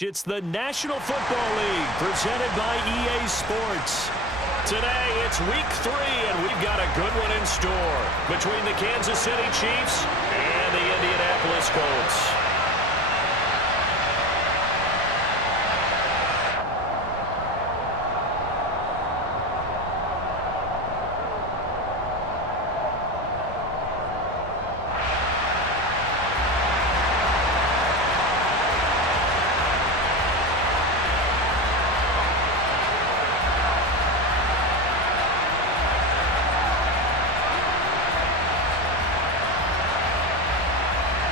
It's the National Football League presented by EA Sports. Today, it's week 3, and we've got a good one in store between the Kansas City Chiefs and the Indianapolis Colts.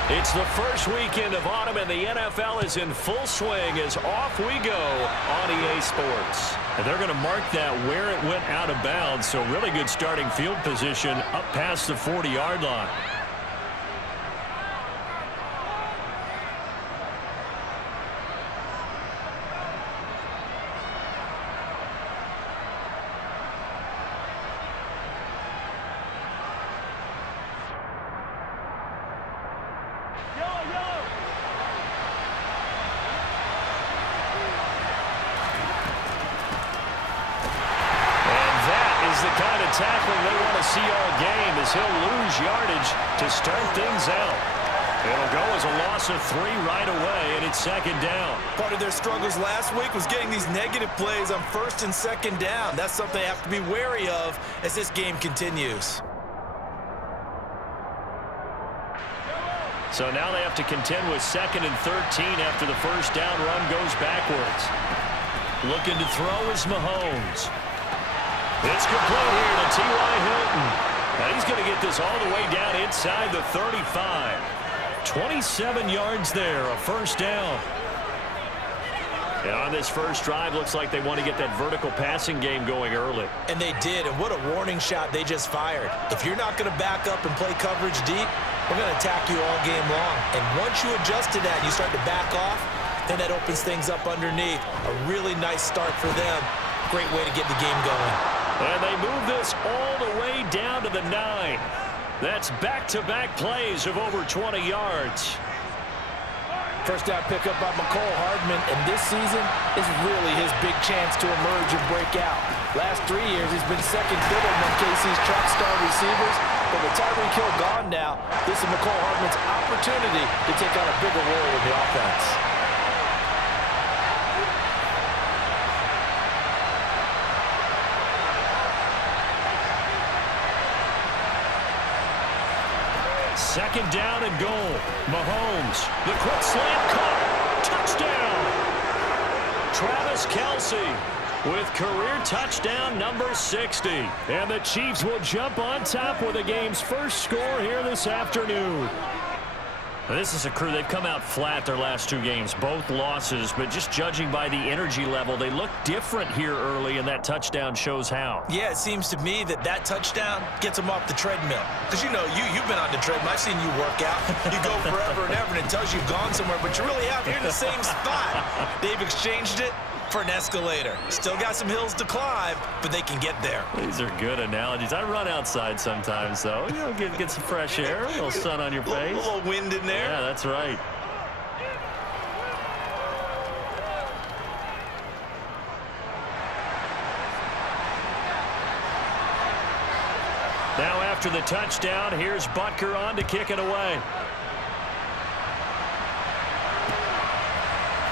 It's the first weekend of autumn, and the NFL is in full swing as off we go on EA Sports. And they're going to mark that where it went out of bounds, so really good starting field position up past the 40-yard line. Tackling they want to see all game as he'll lose yardage to start things out. It'll go as a loss of 3 right away, and it's second down. Part of their struggles last week was getting these negative plays on first and second down. That's something they have to be wary of as this game continues. So now they have to contend with second and 13 after the first down run goes backwards. Looking to throw is Mahomes. It's complete here to T.Y. Hilton. Now he's going to get this all the way down inside the 35. 27 yards there, a first down. And on this first drive, looks like they want to get that vertical passing game going early. And they did, and what a warning shot they just fired. If you're not going to back up and play coverage deep, we're going to attack you all game long. And once you adjust to that and you start to back off, then that opens things up underneath. A really nice start for them. Great way to get the game going. And they move this all the way down to the 9. That's back-to-back plays of over 20 yards. First down pickup by McCole Hardman, and this season is really his big chance to emerge and break out. Last 3 years, he's been second fiddle among KC's track star receivers, but with Tyreek Hill gone now, this is McCole Hardman's opportunity to take on a bigger role in the offense. Second down and goal. Mahomes, the quick slant caught. Touchdown. Travis Kelce with career touchdown number 60. And the Chiefs will jump on top with the game's first score here this afternoon. This is a crew, they've come out flat their last 2 games, both losses, but just judging by the energy level, they look different here early, and that touchdown shows how. Yeah, it seems to me that touchdown gets them off the treadmill. Because, you know, you've been on the treadmill. I've seen you work out. You go forever and ever, and it tells you you've gone somewhere, but you really haven't. You're in the same spot. They've exchanged it for an escalator. Still got some hills to climb, but they can get there. These are good analogies. I run outside sometimes, though. You know, get some fresh air, a little sun on your face. A little wind in there. Yeah, that's right. Now after the touchdown, here's Butker on to kick it away.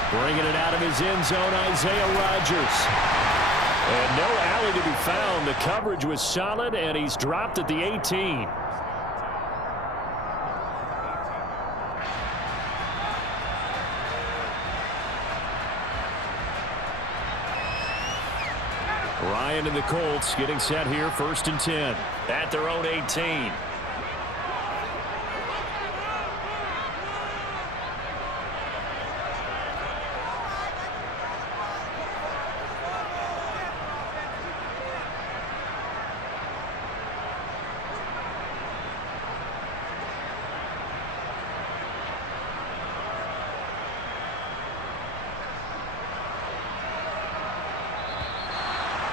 Bringing it out of his end zone, Isaiah Rodgers. And no alley to be found. The coverage was solid, and he's dropped at the 18. Ryan and the Colts getting set here, 1st and 10 at their own 18.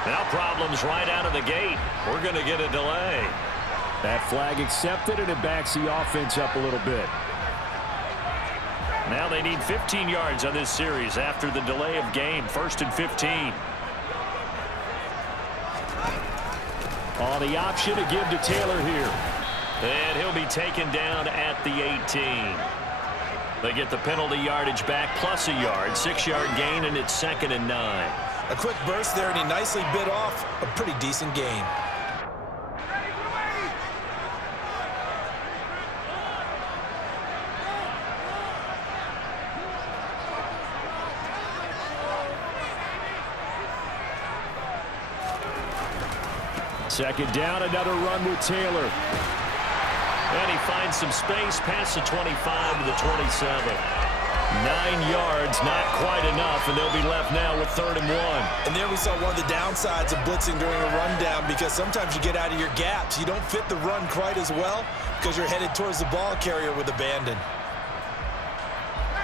Now problems right out of the gate. We're going to get a delay. That flag accepted, and it backs the offense up a little bit. Now they need 15 yards on this series after the delay of game. 1st and 15. On the option to give to Taylor here. And he'll be taken down at the 18. They get the penalty yardage back plus a yard. 6-yard gain, and it's 2nd and 9. A quick burst there, and he nicely bit off a pretty decent gain. Second down, another run with Taylor. And he finds some space past the 25 to the 27. 9 yards, not quite enough, and they'll be left now with 3rd and 1. And there we saw one of the downsides of blitzing during a rundown, because sometimes you get out of your gaps. You don't fit the run quite as well because you're headed towards the ball carrier with abandon.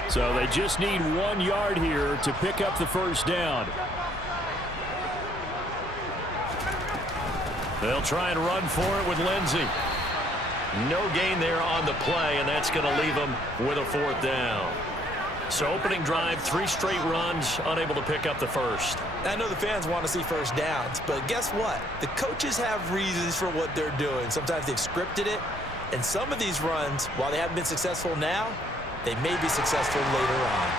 So they just need 1 yard here to pick up the first down. They'll try and run for it with Lindsey. No gain there on the play, and that's going to leave them with a 4th down. So opening drive, 3 straight runs, unable to pick up the first. I know the fans want to see first downs, but guess what? The coaches have reasons for what they're doing. Sometimes they've scripted it, and some of these runs, while they haven't been successful now, they may be successful later on.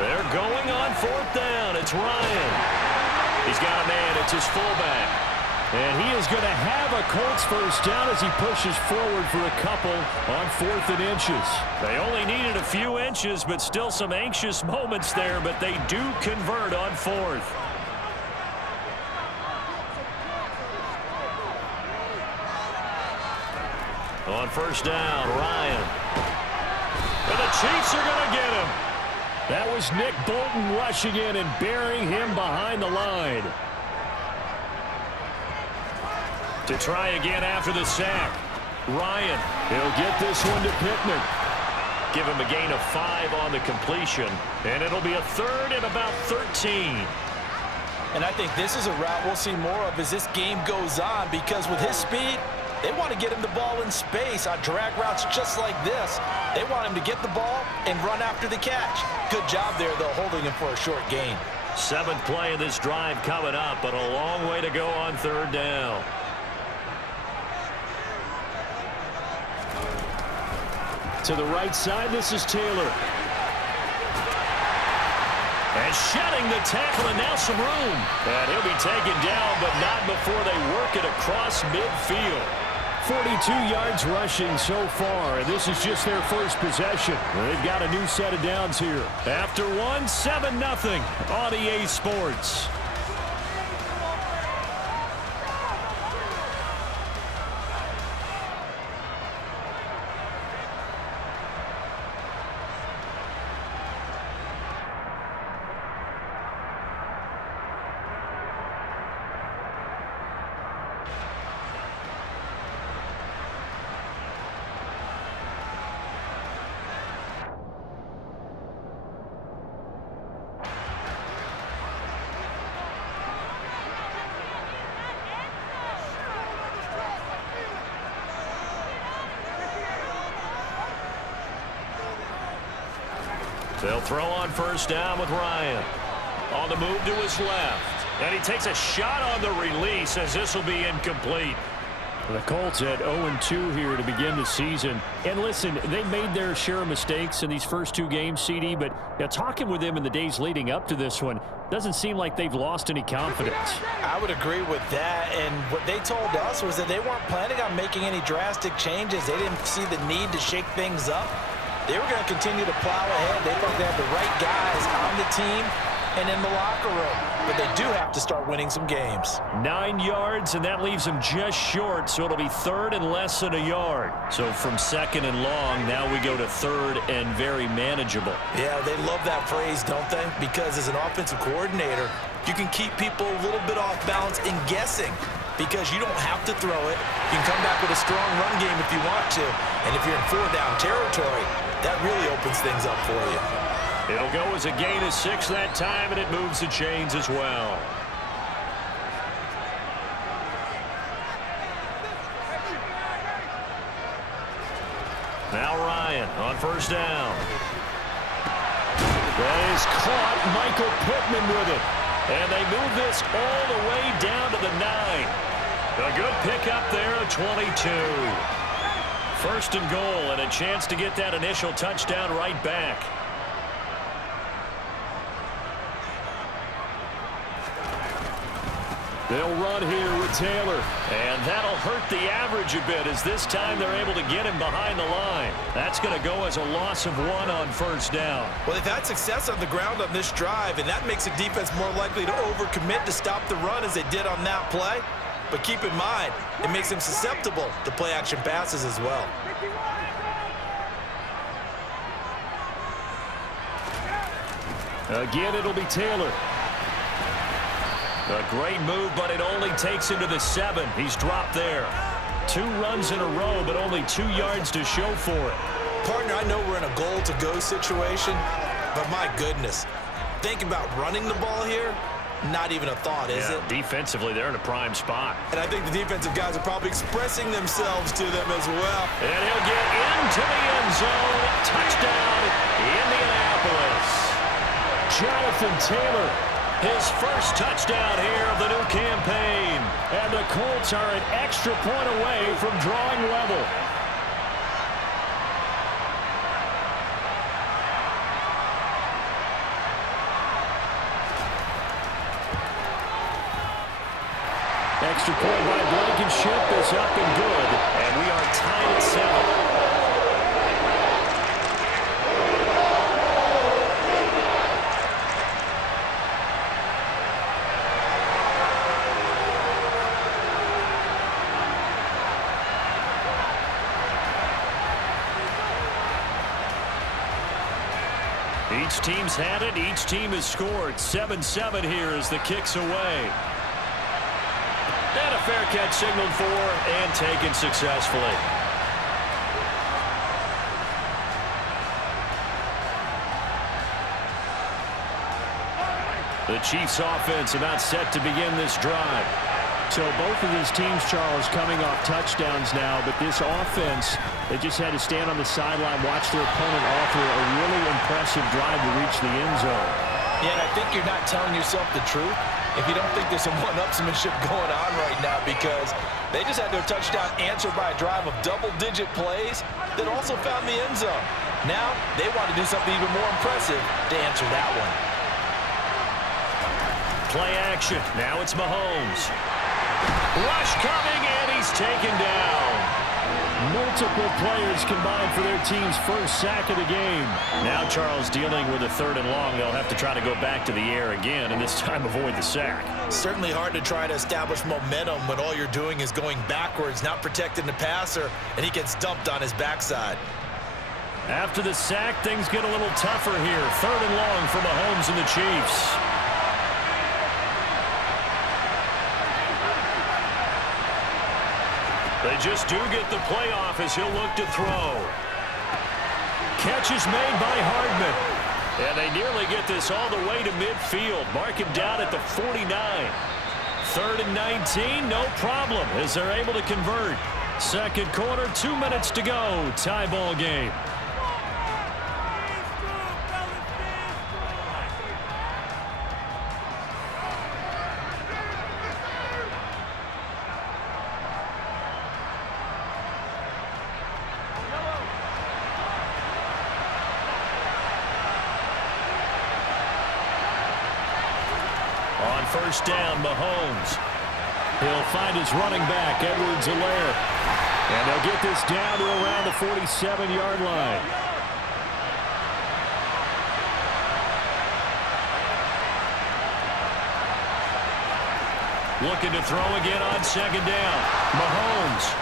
They're going on 4th down. It's Ryan. He's got a man. It's his fullback. And he is going to have a Colts first down as he pushes forward for a couple on 4th and inches. They only needed a few inches, but still some anxious moments there, but they do convert on 4th. On 1st down, Ryan. And the Chiefs are going to get him. That was Nick Bolton rushing in and burying him behind the line. To try again after the sack. Ryan, he'll get this one to Pittman. Give him a gain of 5 on the completion, and it'll be a 3rd and about 13. And I think this is a route we'll see more of as this game goes on, because with his speed, they want to get him the ball in space on drag routes just like this. They want him to get the ball and run after the catch. Good job there, though, holding him for a short gain. 7th play of this drive coming up, but a long way to go on 3rd down. To the right side, this is Taylor. And shedding the tackle, and now some room. And he'll be taken down, but not before they work it across midfield. 42 yards rushing so far, and this is just their first possession. They've got a new set of downs here. After one, 7-0 on EA Sports. They'll throw on 1st down with Ryan. On the move to his left. And he takes a shot on the release as this will be incomplete. The Colts at 0-2 here to begin the season. And listen, they made their share of mistakes in these first 2 games, CD, but talking with them in the days leading up to this one, doesn't seem like they've lost any confidence. I would agree with that, and what they told us was that they weren't planning on making any drastic changes. They didn't see the need to shake things up. They were going to continue to plow ahead. They thought they had the right guys on the team and in the locker room. But they do have to start winning some games. 9 yards, and that leaves them just short, so it'll be 3rd and less than a yard. So from 2nd and long, now we go to 3rd and very manageable. Yeah, they love that phrase, don't they? Because as an offensive coordinator, you can keep people a little bit off balance and guessing, because you don't have to throw it. You can come back with a strong run game if you want to. And if you're in 4-down territory, that really opens things up for you. It'll go as a gain of 6 that time, and it moves the chains as well. Now Ryan on first down. That is caught. Michael Pittman with it. And they move this all the way down to the 9. A good pickup there at 22. First and goal, and a chance to get that initial touchdown right back. They'll run here with Taylor. And that'll hurt the average a bit as this time they're able to get him behind the line. That's going to go as a loss of 1 on first down. Well, they've had success on the ground on this drive, and that makes the defense more likely to overcommit to stop the run as they did on that play. But keep in mind, it makes them susceptible to play-action passes as well. Again, it'll be Taylor. A great move, but it only takes him to the 7. He's dropped there. 2 runs in a row, but only 2 yards to show for it. Partner, I know we're in a goal-to-go situation, but my goodness, think about running the ball here. Not even a thought, is it? Defensively, they're in a prime spot. And I think the defensive guys are probably expressing themselves to them as well. And he'll get into the end zone. Touchdown, Indianapolis. Jonathan Taylor, his first touchdown here of the new campaign. And the Colts are an extra point away from drawing level. Extra point by Blankenship is up and good. And we are tied at 7. Each team's had it. Each team has scored. 7-7 here as the kick's away. And a fair catch signaled for and taken successfully. The Chiefs offense about set to begin this drive. So both of these teams, Charles, coming off touchdowns now, but this offense, they just had to stand on the sideline, watch their opponent offer a really impressive drive to reach the end zone. Yeah, and I think you're not telling yourself the truth if you don't think there's some one-upsmanship going on right now, because they just had their touchdown answered by a drive of double-digit plays that also found the end zone. Now they want to do something even more impressive to answer that one. Play action. Now it's Mahomes. Rush coming, and he's taken down. Multiple players combined for their team's first sack of the game. Now Charles dealing with a 3rd and long. They'll have to try to go back to the air again, and this time avoid the sack. Certainly hard to try to establish momentum when all you're doing is going backwards, not protecting the passer, and he gets dumped on his backside. After the sack, things get a little tougher here. 3rd and long for Mahomes and the Chiefs. They just do get the playoff as he'll look to throw. Catch is made by Hardman. And they nearly get this all the way to midfield. Mark him down at the 49. 3rd and 19, no problem as they're able to convert. Second quarter, 2 minutes to go. Tie ball game. On first down, Mahomes. He'll find his running back, Edwards-Helaire. And they'll get this down to around the 47-yard line. Looking to throw again on 2nd down. Mahomes.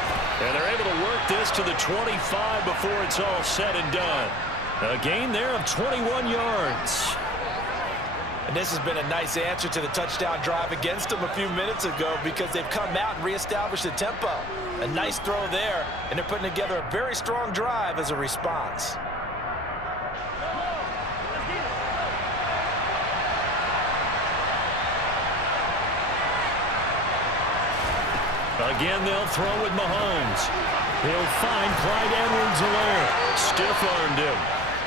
And they're able to work this to the 25 before it's all said and done. A gain there of 21 yards. And this has been a nice answer to the touchdown drive against them a few minutes ago, because they've come out and reestablished the tempo. A nice throw there, and they're putting together a very strong drive as a response. Again, they'll throw with Mahomes. He'll find Clyde Edwards-Helaire. Stiff-armed him.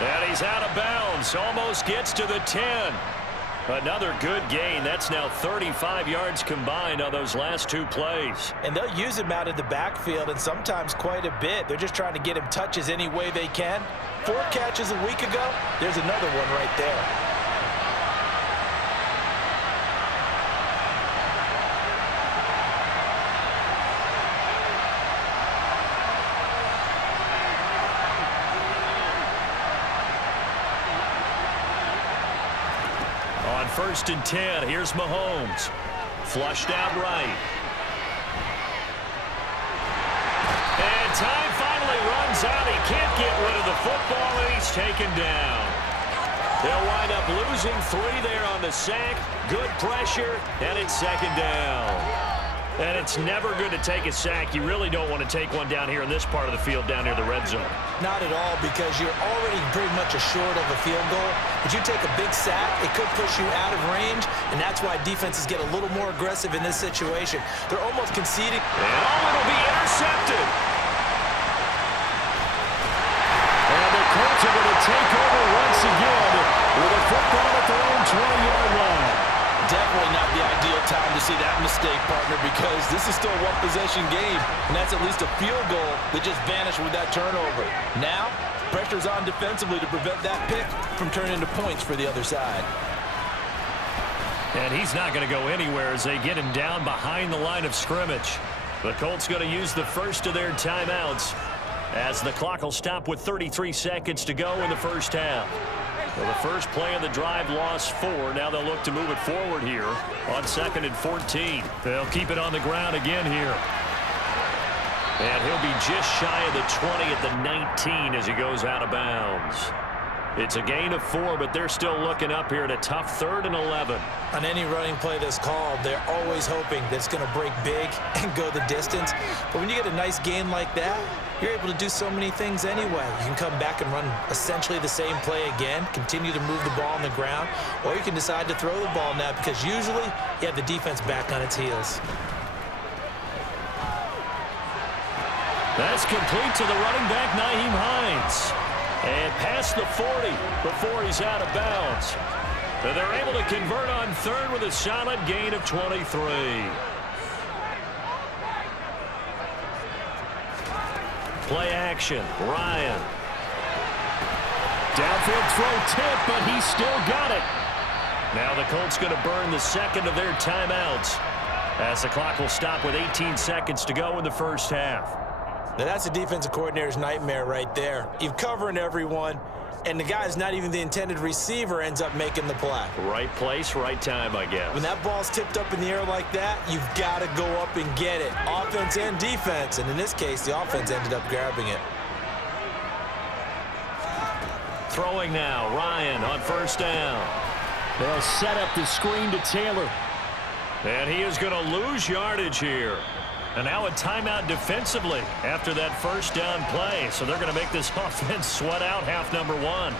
And he's out of bounds. Almost gets to the 10. Another good gain. That's now 35 yards combined on those last two plays. And they'll use him out of the backfield, and sometimes quite a bit. They're just trying to get him touches any way they can. 4 catches a week ago. There's another one right there. On 1st and 10, here's Mahomes. Flushed out right. And time finally runs out. He can't get rid of the football, and he's taken down. They'll wind up losing 3 there on the sack. Good pressure, and it's 2nd down. And it's never good to take a sack. You really don't want to take one down here in this part of the field down near the red zone. Not at all, because you're already pretty much assured of a field goal. But you take a big sack, it could push you out of range, and that's why defenses get a little more aggressive in this situation. They're almost conceding. And it'll be intercepted. And the Colts are going to take over once again with a football at their own 20-yard line. Definitely not the ideal time to see that mistake, partner, because this is still a one-possession game, and that's at least a field goal that just vanished with that turnover. Now, pressure's on defensively to prevent that pick from turning into points for the other side. And he's not going to go anywhere as they get him down behind the line of scrimmage. The Colts going to use the first of their timeouts as the clock will stop with 33 seconds to go in the first half. Well, the first play of the drive lost 4. Now they'll look to move it forward here on 2nd and 14. They'll keep it on the ground again here. And he'll be just shy of the 20 at the 19 as he goes out of bounds. It's a gain of 4, but they're still looking up here at a tough 3rd and 11. On any running play that's called, they're always hoping that it's going to break big and go the distance. But when you get a nice gain like that, you're able to do so many things anyway. You can come back and run essentially the same play again, continue to move the ball on the ground, or you can decide to throw the ball now because usually you have the defense back on its heels. That's complete to the running back, Nyheim Hines. And past the 40 before he's out of bounds. And they're able to convert on 3rd with a solid gain of 23. Play action, Ryan. Downfield throw tip, but he's still got it. Now the Colts going to burn the 2nd of their timeouts as the clock will stop with 18 seconds to go in the first half. Now that's a defensive coordinator's nightmare right there. You're covering everyone, and the guy's not even the intended receiver ends up making the play. Right place, right time, I guess. When that ball's tipped up in the air like that, you've got to go up and get it. Offense and defense, and in this case, the offense ended up grabbing it. Throwing now, Ryan on 1st down. They'll set up the screen to Taylor. And he is going to lose yardage here. And now a timeout defensively after that 1st down play. So they're going to make this offense sweat out half number 1.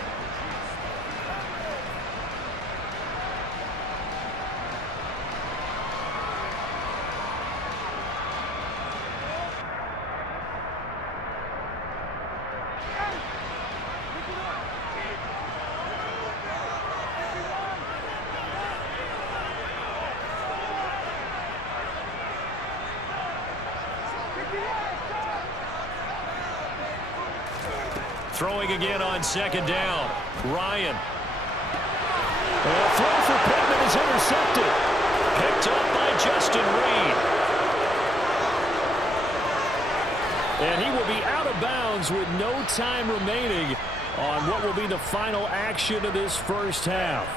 Throwing again on 2nd down. Ryan. A throw for Pittman is intercepted. Picked up by Justin Reed. And he will be out of bounds with no time remaining on what will be the final action of this first half.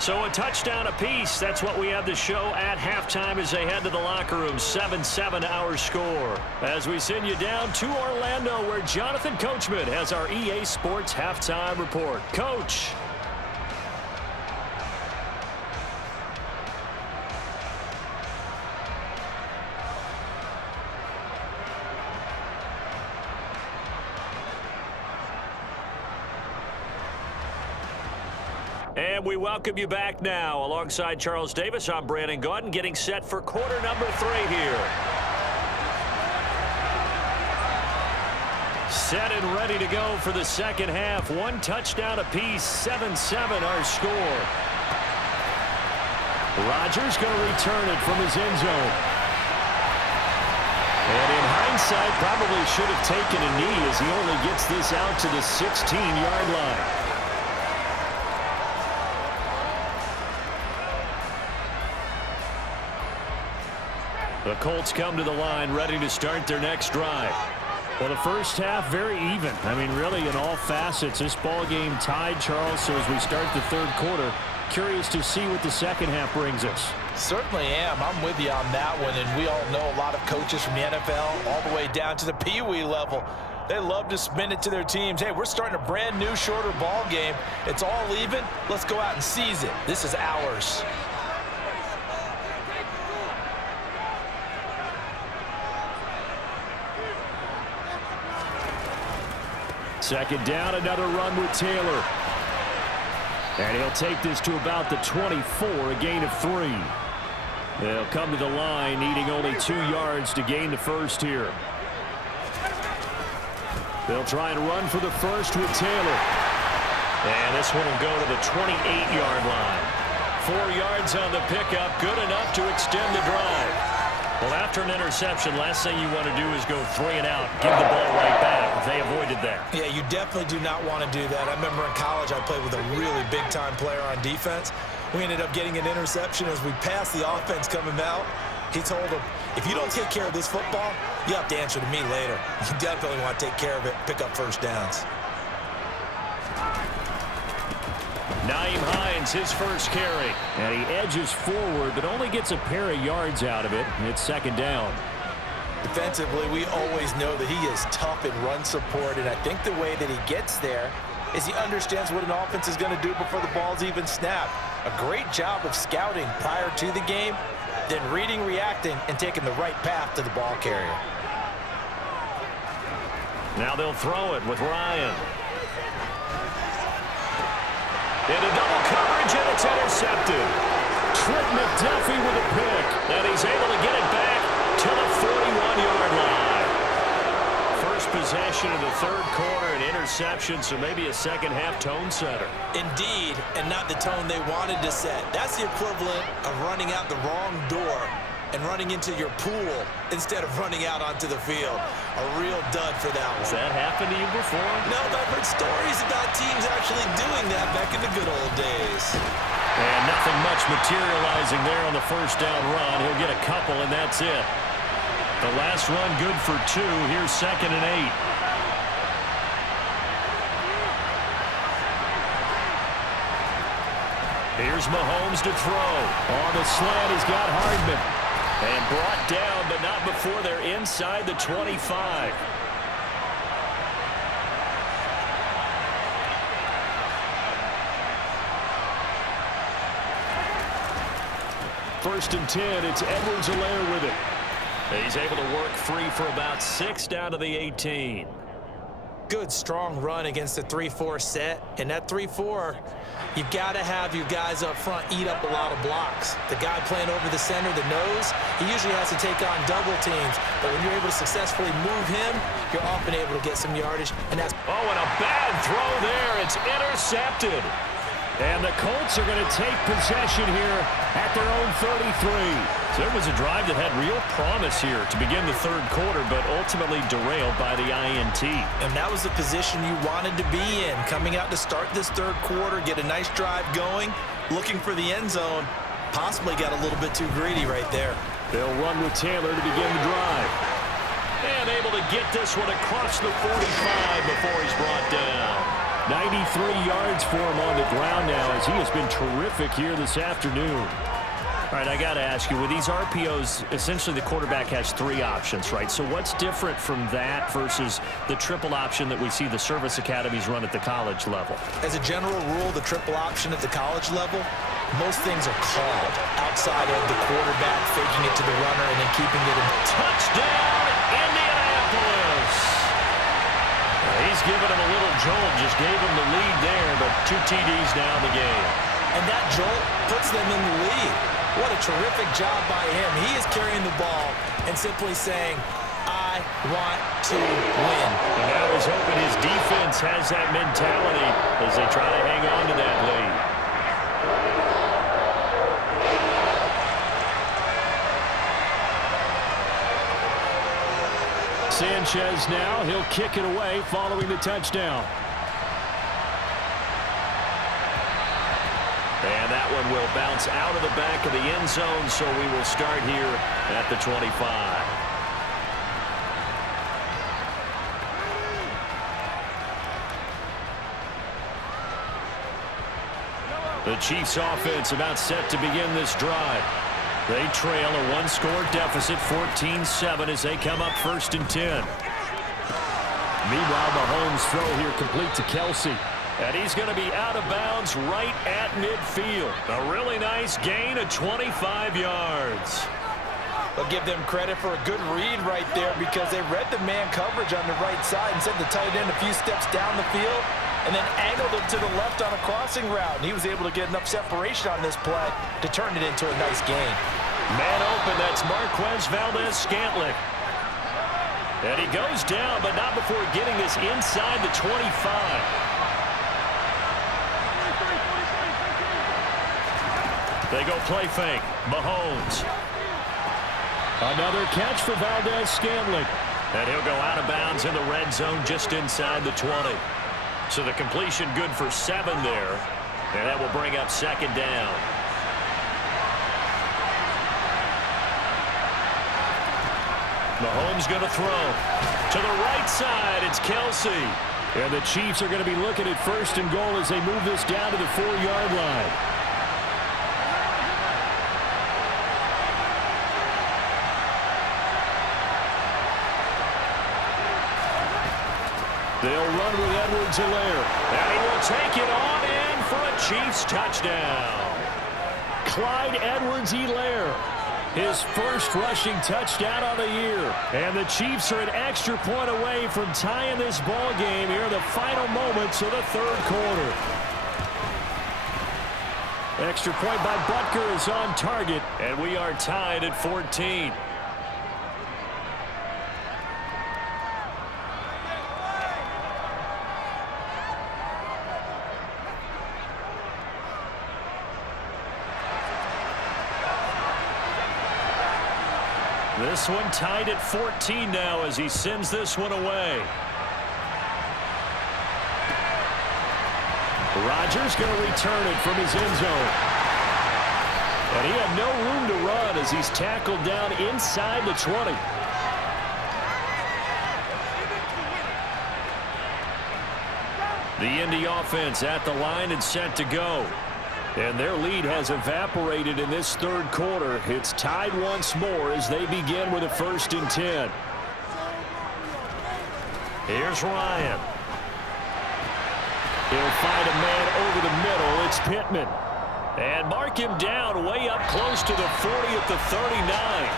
So a touchdown apiece. That's what we have to show at halftime as they head to the locker room. 7-7 our score. As we send you down to Orlando where Jonathan Coachman has our EA Sports halftime report. Coach. And we welcome you back now. Alongside Charles Davis, I'm Brandon Gaudin, getting set for quarter number 3 here. Set and ready to go for the second half. 1 touchdown apiece, 7-7 our score. Rodgers going to return it from his end zone. And in hindsight, probably should have taken a knee as he only gets this out to the 16-yard line. The Colts come to the line, ready to start their next drive. Well, the first half, very even. I mean, really, in all facets, this ball game tied, Charles. So as we start the third quarter, curious to see what the second half brings us. Certainly am. I'm with you on that one. And we all know a lot of coaches from the NFL all the way down to the Pee-wee level. They love to spin it to their teams. Hey, we're starting a brand new, shorter ball game. It's all even. Let's go out and seize it. This is ours. Second down, another run with Taylor. And he'll take this to about the 24, a gain of 3. They'll come to the line, needing only 2 yards to gain the first here. They'll try and run for the first with Taylor. And this one will go to the 28-yard line. 4 yards on the pickup, good enough to extend the drive. Well, after an interception, last thing you want to do is go 3 and out, give the ball right back. They avoided that. Yeah, you definitely do not want to do that. I remember in college I played with a really big-time player on defense. We ended up getting an interception as we passed the offense coming out. He told him, if you don't take care of this football, you have to answer to me later. You definitely want to take care of it, pick up first downs. Nyheim Hines, his first carry. And he edges forward, but only gets a pair of yards out of it. It's second down. Defensively, we always know that he is tough in run support, and I think the way that he gets there is he understands what an offense is going to do before the ball's even snapped. A great job of scouting prior to the game, then reading, reacting, and taking the right path to the ball carrier. Now they'll throw it with Ryan. Into double coverage, and it's intercepted. Trent McDuffie with a pick, and he's able to get it back to the 41-yard line. First possession of the third quarter, an interception, so maybe a second-half tone setter. Indeed, and not the tone they wanted to set. That's the equivalent of running out the wrong door and running into your pool instead of running out onto the field. A real dud for that one. Has that happened to you before? No, but I've heard stories about teams actually doing that back in the good old days. And nothing much materializing there on the first down run. He'll get a couple, and that's it. The last run good for 2. Here's 2nd and 8. Here's Mahomes to throw. On the slant, he's got Hardman. And brought down, but not before they're inside the 25. First and 10, it's Edwards-Helaire with it. He's able to work free for about 6 down to the 18. Good, strong run against the 3-4 set. And that 3-4, you've got to have your guys up front eat up a lot of blocks. The guy playing over the center, the nose, he usually has to take on double teams. But when you're able to successfully move him, you're often able to get some yardage. And that's and a bad throw there. It's intercepted. And the Colts are going to take possession here at their own 33. So it was a drive that had real promise here to begin the third quarter, but ultimately derailed by the INT. And that was the position you wanted to be in, coming out to start this third quarter, get a nice drive going, looking for the end zone, possibly got a little bit too greedy right there. They'll run with Taylor to begin the drive. And able to get this one across the 45 before he's brought down. 93 yards for him on the ground now as he has been terrific here this afternoon. All right, I got to ask you, with these RPOs, essentially the quarterback has 3 options, right? So what's different from that versus the triple option that we see the service academies run at the college level? As a general rule, the triple option at the college level, most things are called outside of the quarterback faking it to the runner and then keeping it in. Touchdown, Indianapolis! He's given him a little jolt, just gave him the lead there, but 2 TDs down the game. and that jolt puts them in the lead. What a terrific job by him. He is carrying the ball and simply saying, I want to win. And now he's hoping his defense has that mentality as they try to hang on to that lead. Sanchez now, he'll kick it away following the touchdown. And that one will bounce out of the back of the end zone, so we will start here at the 25. The Chiefs offense about set to begin this drive. They trail a one-score deficit, 14-7, as they come up 1st and 10. Meanwhile, Mahomes' throw here complete to Kelsey. And he's going to be out of bounds right at midfield. A really nice gain of 25 yards. I'll give them credit for a good read right there because they read the man coverage on the right side and sent the tight end a few steps down the field and then angled him to the left on a crossing route. And he was able to get enough separation on this play to turn it into a nice gain. Man open, that's Marquez Valdez-Scantling. And he goes down, but not before getting this inside the 25. They go play fake. Mahomes. Another catch for Valdez-Scantling. And he'll go out of bounds in the red zone just inside the 20. So the completion good for 7 there. And that will bring up 2nd down. Mahomes going to throw. To the right side, it's Kelsey. And the Chiefs are going to be looking at 1st and goal as they move this down to the 4-yard line. They'll run with Edwards-Helaire. And he will take it on in for a Chiefs touchdown. Clyde Edwards-Helaire, his first rushing touchdown on the year. And the Chiefs are an extra point away from tying this ball game here in the final moments of the 3rd quarter. Extra point by Butker is on target, and we are tied at 14. This one tied at 14 now as he sends this one away. Rodgers going to return it from his end zone. And he had no room to run as he's tackled down inside the 20. The Indy offense at the line and set to go. And their lead has evaporated in this 3rd quarter. It's tied once more as they begin with a 1st and 10. Here's Ryan. He'll find a man over the middle. It's Pittman. And mark him down way up close to the 40 at the 39.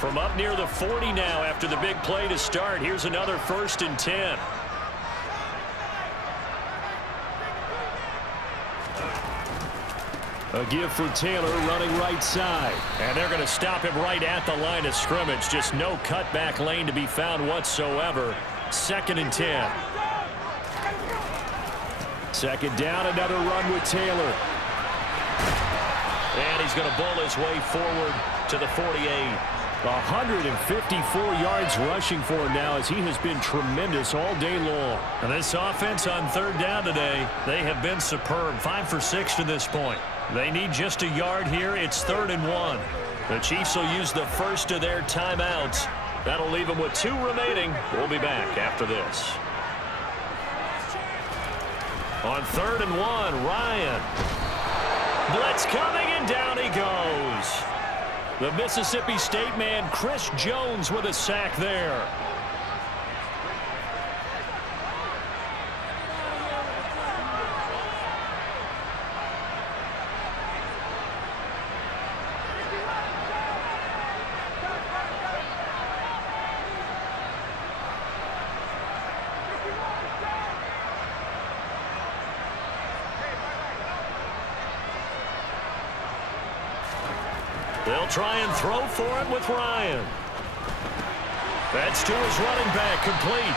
From up near the 40 now after the big play to start. Here's another 1st and 10. A give for Taylor running right side. And they're going to stop him right at the line of scrimmage. Just no cutback lane to be found whatsoever. 2nd and 10. 2nd down, another run with Taylor. And he's going to bull his way forward to the 48. 154 yards rushing for him now as he has been tremendous all day long. And this offense on 3rd down today, they have been superb. 5 for 6 to this point. They need just a yard here. It's 3rd and 1. The Chiefs will use the first of their timeouts. That'll leave them with 2 remaining. We'll be back after this. On 3rd and 1, Ryan. Blitz coming, and down he goes. The Mississippi State man, Chris Jones, with a sack there. They'll try and throw for it with Ryan. That's to his running back, complete.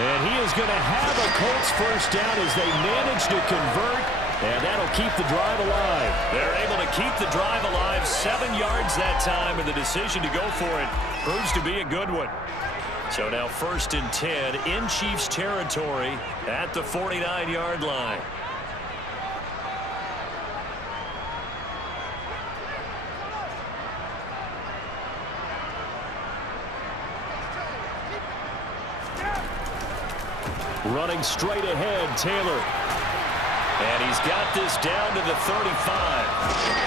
And he is going to have a Colts first down as they manage to convert, and that'll keep the drive alive. They're able to keep the drive alive, 7 yards that time, and the decision to go for it proves to be a good one. So now 1st and 10 in Chiefs territory at the 49-yard line. Running straight ahead, Taylor. And he's got this down to the 35.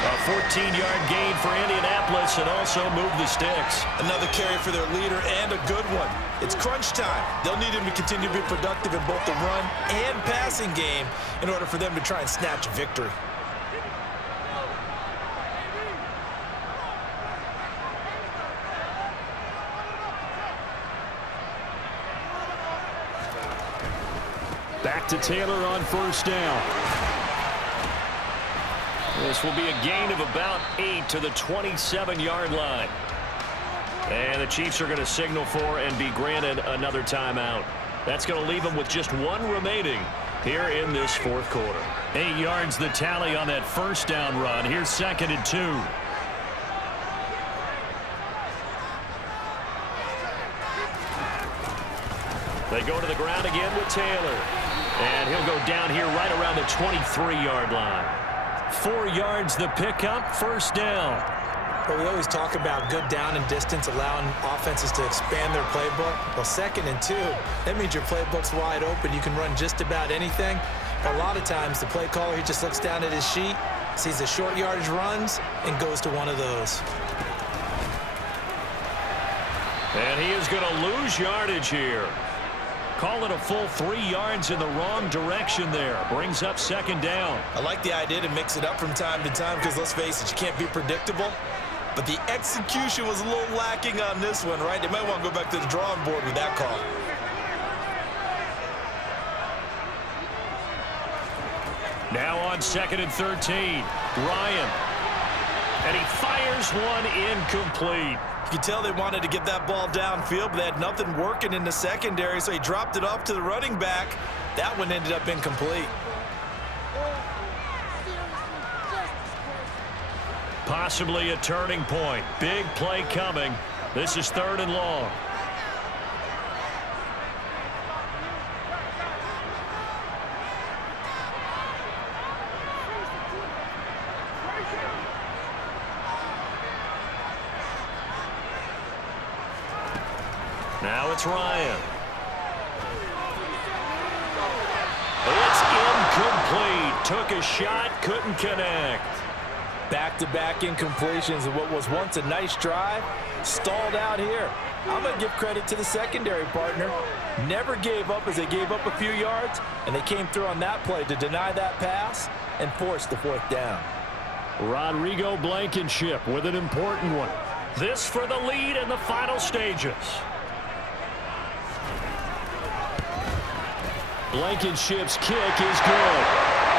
A 14-yard gain for Indianapolis and also move the sticks. Another carry for their leader and a good one. It's crunch time. They'll need him to continue to be productive in both the run and passing game in order for them to try and snatch a victory. Back to Taylor on 1st down. This will be a gain of about 8 to the 27-yard line. And the Chiefs are going to signal for and be granted another timeout. That's going to leave them with just 1 remaining here in this 4th quarter. 8 yards the tally on that 1st down run. Here's 2nd and 2. They go to the ground again with Taylor. And he'll go down here right around the 23-yard line. 4 yards the pickup, 1st down. Well, we always talk about good down and distance, allowing offenses to expand their playbook. Well, 2nd and 2, that means your playbook's wide open. You can run just about anything. But a lot of times, the play caller, he just looks down at his sheet, sees the short yardage runs, and goes to one of those. And he is going to lose yardage here. Call it a full 3 yards in the wrong direction there. Brings up 2nd down. I like the idea to mix it up from time to time because, let's face it, you can't be predictable. But the execution was a little lacking on this one, right? They might want to go back to the drawing board with that call. Now on 2nd and 13, Ryan. And he fires one incomplete. You could tell they wanted to get that ball downfield, but they had nothing working in the secondary, so he dropped it off to the running back. That one ended up incomplete. Possibly a turning point. Big play coming. This is 3rd and long. Now it's Ryan. It's incomplete. Took a shot, couldn't connect. Back-to-back incompletions of what was once a nice drive, stalled out here. I'm going to give credit to the secondary partner. Never gave up as they gave up a few yards, and they came through on that play to deny that pass and force the 4th down. Rodrigo Blankenship with an important one. This for the lead in the final stages. Blankenship's kick is good.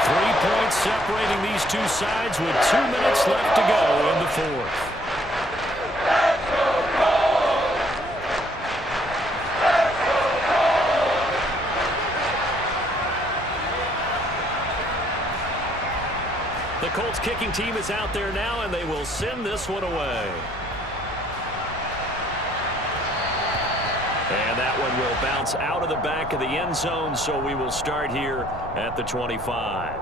3 points separating these two sides with 2 minutes left to go in the 4th. The Colts kicking team is out there now, and they will send this one away. And that one will bounce out of the back of the end zone, so we will start here at the 25.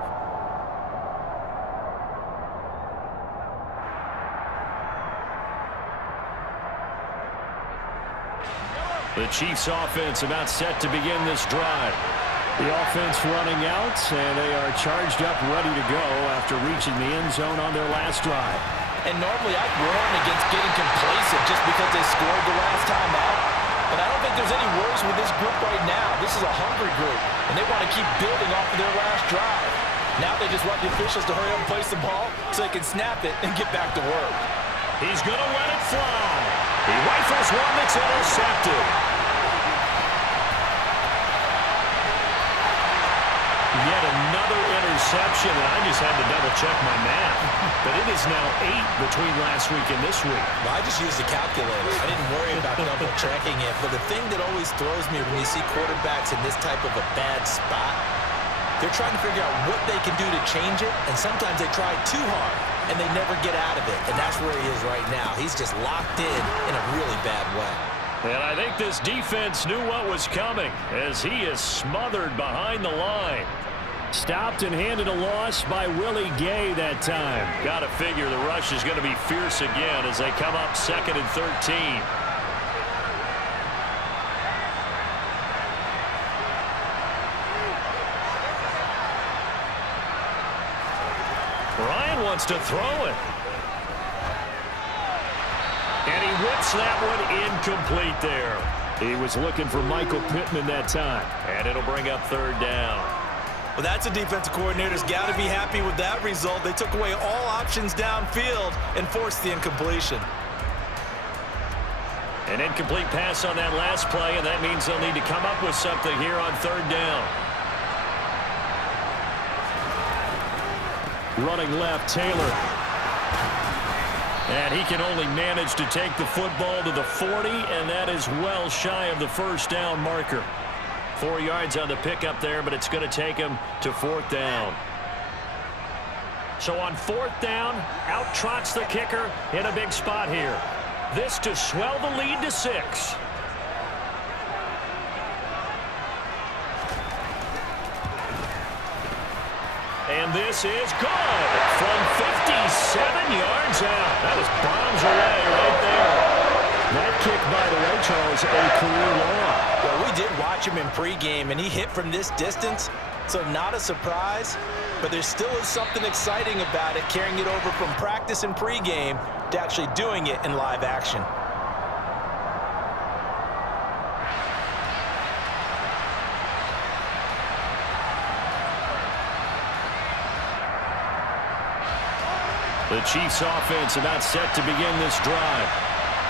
The Chiefs offense about set to begin this drive. The offense running out, and they are charged up, ready to go after reaching the end zone on their last drive. And normally I'd warn against getting complacent just because they scored the last time out. But I don't think there's any worries with this group right now. This is a hungry group, and they want to keep building off of their last drive. Now they just want the officials to hurry up and place the ball so they can snap it and get back to work. He's going to let it fly. He rifles one that's intercepted. Yet another another interception, and I just had to double-check my math. But it is now 8 between last week and this week. Well, I just used a calculator. I didn't worry about double-checking it. But the thing that always throws me when you see quarterbacks in this type of a bad spot, they're trying to figure out what they can do to change it, and sometimes they try too hard, and they never get out of it. And that's where he is right now. He's just locked in a really bad way. And I think this defense knew what was coming as he is smothered behind the line. Stopped and handed a loss by Willie Gay that time. Got to figure the rush is going to be fierce again as they come up 2nd and 13. Ryan wants to throw it. And he whips that one incomplete there. He was looking for Michael Pittman that time. And it'll bring up 3rd down. Well, that's a defensive coordinator's got to be happy with that result. They took away all options downfield and forced the incompletion. An incomplete pass on that last play, and that means they'll need to come up with something here on 3rd down. Running left, Taylor. And he can only manage to take the football to the 40, and that is well shy of the 1st down marker. 4 yards on the pickup there, but it's going to take him to 4th down. So on 4th down, out trots the kicker in a big spot here. This to swell the lead to 6. And this is good from 57 yards out. That was bombs away right there. That kick, by the way, Charles, a career long. Well, we did watch him in pregame, and he hit from this distance, so not a surprise. But there still is something exciting about it, carrying it over from practice and pregame to actually doing it in live action. The Chiefs offense about set to begin this drive.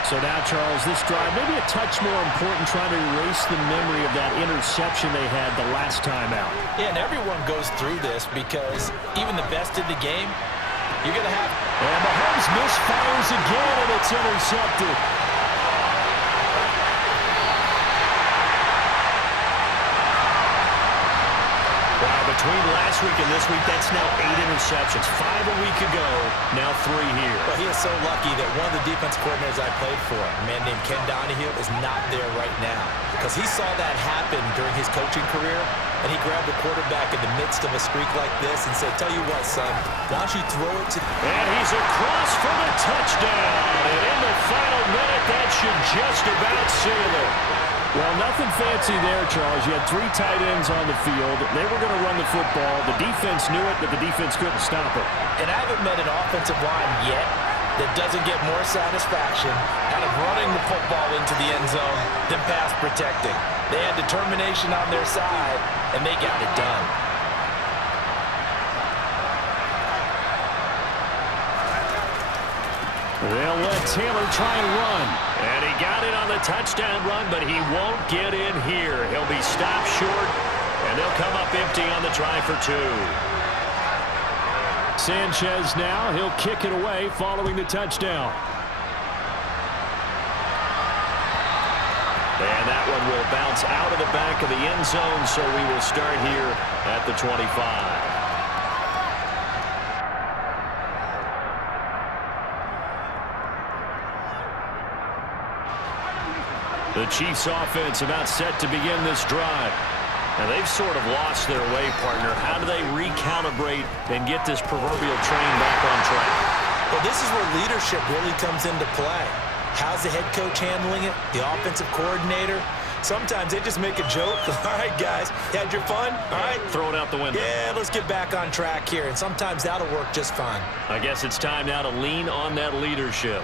So now, Charles, this drive maybe a touch more important, trying to erase the memory of that interception they had the last time out. Yeah, and everyone goes through this because even the best in the game, you're going to have... And Mahomes misfires again, and it's intercepted. Between last week and this week, that's now 8 interceptions. 5 a week ago, now 3 here. But he is so lucky that one of the defense coordinators I played for, a man named Ken Donahue, is not there right now. Because he saw that happen during his coaching career, and he grabbed the quarterback in the midst of a streak like this and said, tell you what, son, why don't you throw it to... And he's across for the touchdown. And in the final minute, that should just about seal it. Well, nothing fancy there, Charles. You had 3 tight ends on the field. They were going to run the football. The defense knew it, but the defense couldn't stop it. And I haven't met an offensive line yet that doesn't get more satisfaction out of running the football into the end zone than pass protecting. They had determination on their side, and they got it done. They'll let Taylor try and run. And he got it on the touchdown run, but he won't get in here. He'll be stopped short, and they'll come up empty on the try for 2. Sanchez now, he'll kick it away following the touchdown. And that one will bounce out of the back of the end zone, so we will start here at the 25. The Chiefs offense about set to begin this drive. Now they've sort of lost their way, partner. How do they recalibrate and get this proverbial train back on track? Well, this is where leadership really comes into play. How's the head coach handling it? The offensive coordinator? Sometimes they just make a joke. All right, guys, had your fun? All right. Throw it out the window. Yeah, let's get back on track here. And sometimes that'll work just fine. I guess it's time now to lean on that leadership.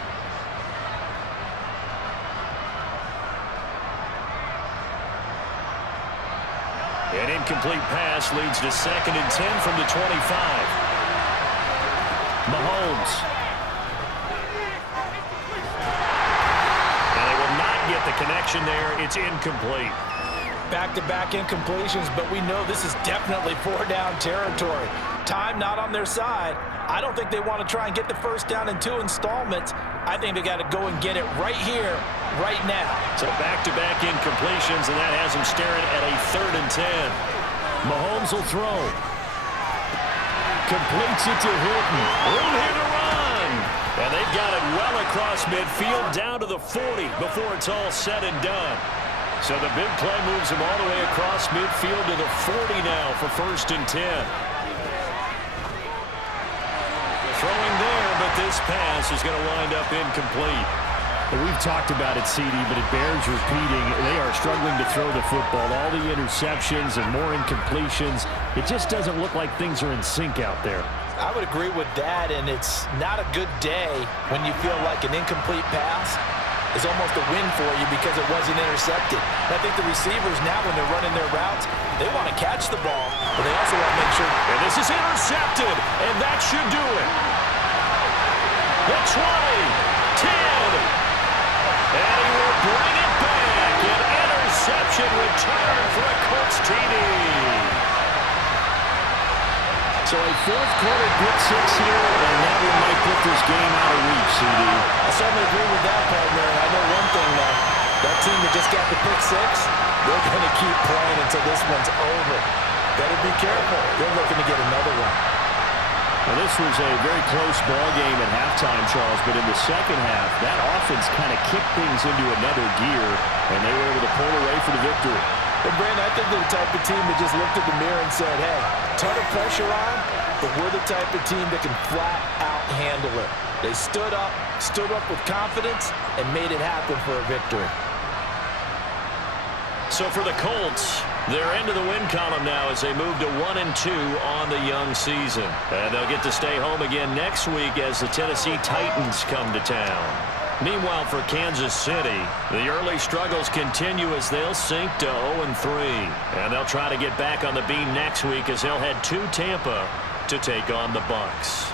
An incomplete pass leads to 2nd and 10 from the 25. Mahomes. And they will not get the connection there. It's incomplete. Back-to-back incompletions, but we know this is definitely four-down territory. Time not on their side. I don't think they want to try and get the first down in 2 installments. I think they got to go and get it right here, right now. So back-to-back incompletions, and that has them staring at a 3rd and 10. Mahomes will throw. Completes it to Hilton. Room here to run. And they've got it well across midfield down to the 40 before it's all said and done. So the big play moves him all the way across midfield to the 40 now for 1st and 10. Throwing there, but this pass is going to wind up incomplete. Well, we've talked about it, CD, but it bears repeating. They are struggling to throw the football. All the interceptions and more incompletions. It just doesn't look like things are in sync out there. I would agree with that, and it's not a good day when you feel like an incomplete pass is almost a win for you because it wasn't intercepted. And I think the receivers now, when they're running their routes, they want to catch the ball, but they also want to make sure. And this is intercepted, and that should do it. The 20, 10, and he will bring it back. An interception return for a Colts TD. So a 4th quarter pick 6 here, and that one might put this game out of reach, CD. I certainly agree with that, partner. And I know one thing, though. That team that just got the pick 6, they're going to keep playing until this one's over. Better be careful. They're looking to get another one. Now, this was a very close ball game at halftime, Charles, but in the second half, that offense kind of kicked things into another gear, and they were able to pull away for the victory. But, Brandon, I think they're the type of team that just looked at the mirror and said, hey, ton of pressure on, but we're the type of team that can flat out handle it. They stood up with confidence, and made it happen for a victory. So for the Colts, they're into the win column now as they move to 1-2 on the young season. And they'll get to stay home again next week as the Tennessee Titans come to town. Meanwhile, for Kansas City, the early struggles continue as they'll sink to 0-3. And they'll try to get back on the beam next week as they'll head to Tampa to take on the Bucs.